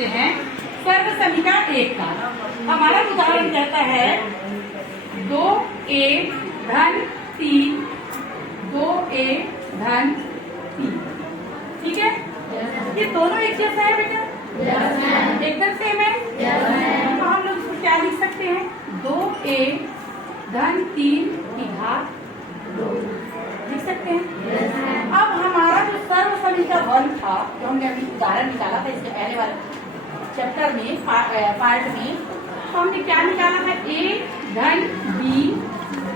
देखते हैं सर्व समीका 1 का। हमारा उदाहरण कहता है 2a धन 3, 2a धन 3। ठीक है, ये दोनों एक जैसा है बेटा? एकदम सेम है। तो हम लोग इसको क्या लिख सकते हैं? 2a धन 3 की घात 2 लिख सकते हैं। अब हमारा जो सर्व समीका 1 था, जो हमने अभी उदाहरण निकाला था इसके पहले वाले चैप्टर में, पार्ट में, तो हमने क्या निकाला था? a धन b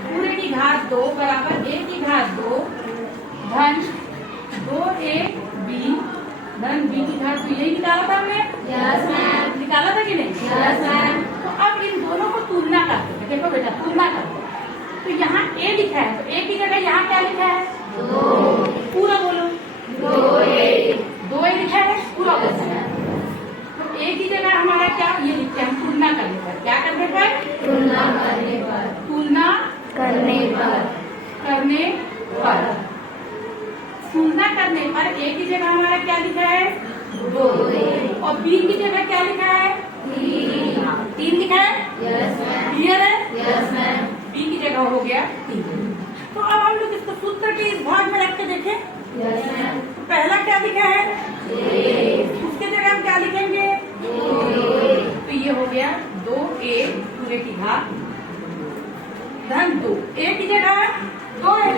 पूरे की घात 2 बराबर a की घात 2 धन 2a b धन b की घात 2। यही निकाला था हमने? Yes ma'am. निकाला था कि नहीं? Yes ma'am. तो अब इन दोनों को तुलना करते हैं। देखो बेटा, तुलना करते हैं। तो यहाँ a लिखा है, तो a की जगह यहाँ क्या लिखा है? 2। पूरा बोलो। 2a लिखा है, पूरा बोलो। तो a की जगह हमारा क्या ये लिखते हैं? हम तुलना करने पर। क्या करने पर? तुलना करने पर। तुलना करने पर। करने पर। तुलना करने पर a की जगह हमारा क्या लिखा है? 2 और b की जगह क्या लिखा है? 3 लिखा है। Yes ma'am. क्लियर है? Yes ma'am. b की जगह हो गया 3। तो अब हम लोग इसको सूत्र के इस भाग में रख के देखें। Yes ma'am. पहला क्या लिखा है? उसके जगह हम क्या लिखेंगे? 2। तो ये हो गया 2a पूरे की घात धन 2। a की जगह 2 है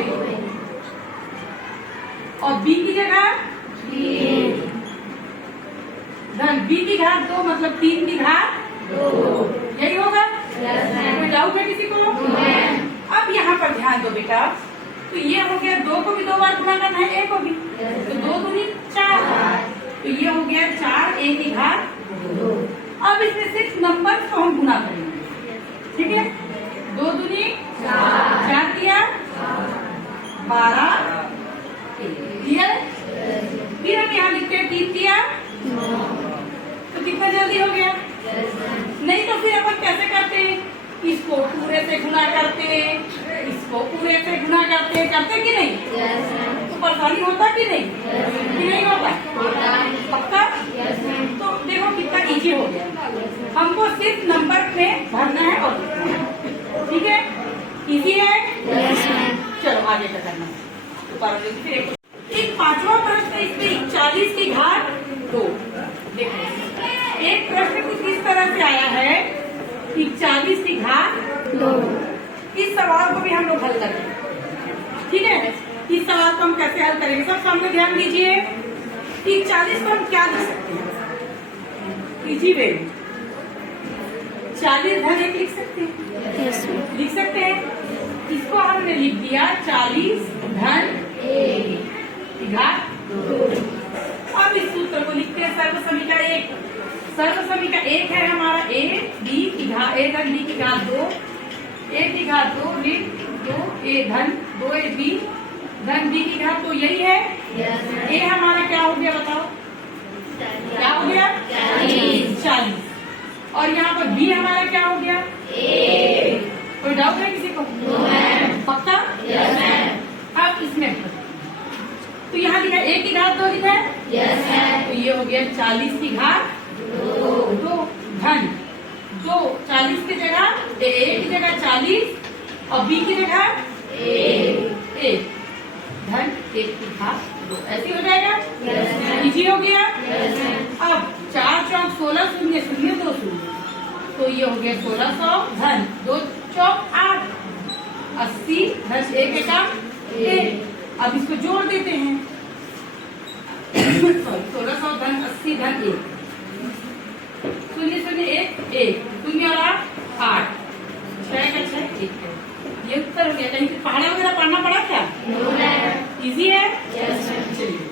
और b की जगह 3 धन b की घात 2 मतलब 3 की घात 2। यही होगा? कोई डाउट है किसी को? अब यहाँ पर ध्यान दो बेटा, तो ये हो गया 2 को भी 2 बार गुना करना है, a को भी, तो 2 दूनी 4, तो ये हो गया 4a की घात 2। अब इसमें सिर्फ नंबर को हम गुना करेंगे। ठीक है, 2 दूनी 4 दिया 12। क्लियर? फिर हम यहाँ लिखते हैं 3 दिया, तो कितना जल्दी हो गया? नहीं तो फिर अपन कैसे करते हैं? इसको पूरे से गुना करते, इसको पूरे से गुना करते कि नहीं? तो परेशानी होता कि नहीं? कि नहीं होता? पक्का? तो देखो कितना इजी हो गया। हमको सिर्फ नंबर में भरना है और ठीक है, इजी है। चलो आगे का करना। फिर एक 5वां प्रश्न, इसमें 40 की घात 2। देखो एक प्रश्न कुछ इस तरह से आया है कि 40 की घात 2। इस सवाल को भी हम लोग हल करेंगे। ठीक है, इस सवाल को हम कैसे हल करेंगे? सब सामने ध्यान दीजिए कि 40 को हम क्या लिख सकते हैं? इजी वे 40 धन 1 लिख सकते हैं। लिख सकते हैं। इसको हमने लिख दिया 40 धन 1 घात 2। अब इस सूत्र को लिखते हैं सर्व समीका 1। सर्व समीका 1 है हमारा a b की घात a धन b की घात 2, a की घात 2 ऋण 2a धन 2ab धन b की घात 2। यही है। a हमारा क्या हो गया बताओ? क्या हो गया? 40। और यहाँ पर b हमारा क्या हो गया? कोई डाउट है किसी को? पक्का? अब इसमें तो यहाँ लिखा a की घात 2 लिखा है। तो ये हो गया 40 की घात 2 धन 2। 40 की जगह a की जगह 40 और b की जगह 1 धन 1 की घात 2। ऐसे हो जाएगा? इजी हो गया। अब 4 चौक 16 शून्य शून्य 2 शून्य, तो ये हो गया 1600 धन 2 चौक 8 80 धन 1 का 1। अब इसको जोड़ देते हैं। 1600 धन 80 धन 1 शून्य शून्य 1 1 शून्य और 8 6 का 6 1। ये उत्तर हो गया। कहीं पहाड़ा वगैरह पढ़ना पड़ा क्या? इजी है। चलिए